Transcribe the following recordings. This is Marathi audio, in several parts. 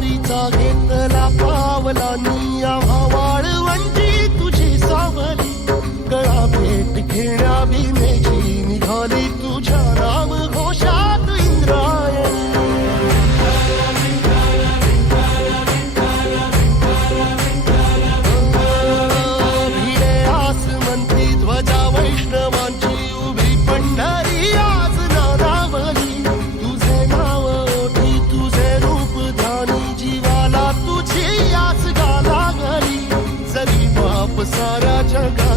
वारीचा घेतला पावलानी आम्हा वाळवंटी तुझी सावली गळा भेट घेण्या sarà già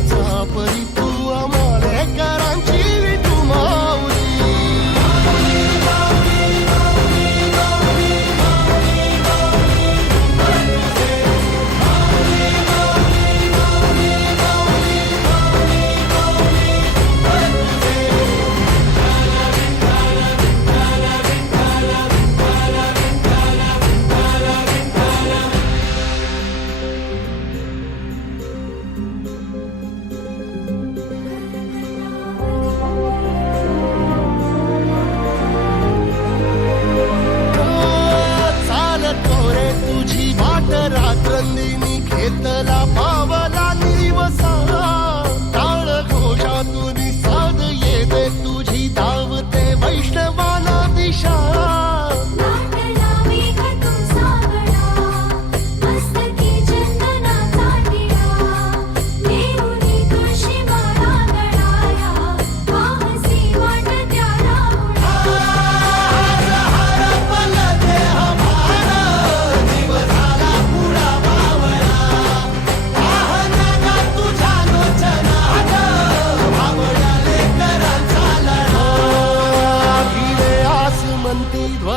तुझी वाट रात्रंदिनी घेतला पा